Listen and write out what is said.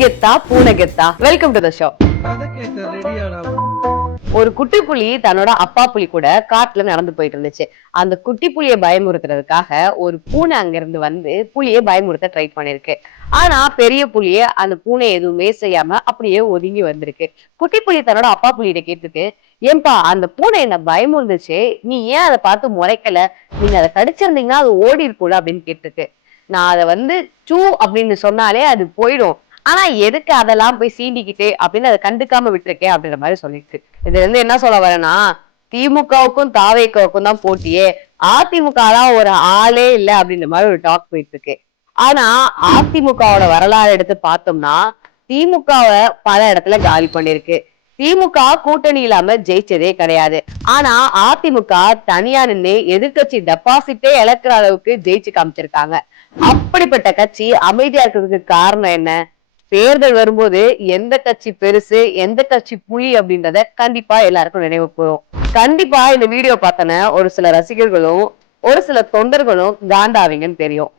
கெத்தா பூனை கெத்தா? Welcome to the show. ஒரு குட்டி புலி தன்னோட அப்பா புலி கூட காட்டுல நடந்து போயிட்டு இருந்துச்சு. அந்த குட்டி புலியை பயமுறுத்துறதுக்காக ஒரு பூனை அங்க இருந்து வந்து புலியை பயமுறுத்த ட்ரை பண்ணிருக்கு. ஆனா பெரிய புலிய அந்த பூனை எதுவுமே செய்யாம அப்படியே ஒதுங்கி வந்திருக்கு. குட்டி புலி தன்னோட அப்பா புலியிட்ட கேட்டுருக்கு, ஏன்பா அந்த பூனை என்ன பயமுறுந்துச்சு, நீ ஏன் அதை பார்த்து முறைக்கல, நீங்க அதை கடிச்சிருந்தீங்கன்னா அது ஓடி இருக்கும்ல அப்படின்னு கேட்டிருக்கு. நான் அதை வந்து சூ அப்படின்னு சொன்னாலே அது போயிடும், ஆனா எதுக்கு அதெல்லாம் போய் சீண்டிக்கிட்டு அப்படின்னு அதை கண்டுக்காம விட்டுருக்கேன் அப்படின்ற மாதிரி சொல்லிட்டு. இதுல இருந்து என்ன சொல்ல வரேன்னா, திமுகவுக்கும் தாவேக்காவுக்கும் தான் போட்டியே, அதிமுக தான் ஒரு ஆளே இல்லை அப்படின்ற மாதிரி ஒரு டாக் போயிட்டு இருக்கு. ஆனா அதிமுகவோட வரலாறு எடுத்து பார்த்தோம்னா திமுகவை பல இடத்துல காலி பண்ணிருக்கு. திமுக கூட்டணி இல்லாம ஜெயிச்சதே கிடையாது. ஆனா அதிமுக தனியா நின்று எதிர்கட்சி டெபாசிட்டே இழக்கிற அளவுக்கு ஜெயிச்சு காமிச்சிருக்காங்க. அப்படிப்பட்ட கட்சி அமைதியா இருக்கிறதுக்கு காரணம் என்ன? தேர்தல் வரும்போது எந்த கட்சி பெருசு, எந்த கட்சி புலி அப்படின்றத கண்டிப்பா எல்லாருக்கும் நினைவு போகும். கண்டிப்பா இந்த வீடியோ பார்த்தன ஒரு சில ரசிகர்களும் ஒரு சில தொண்டர்களும் காண்டாவீங்கன்னு தெரியும்.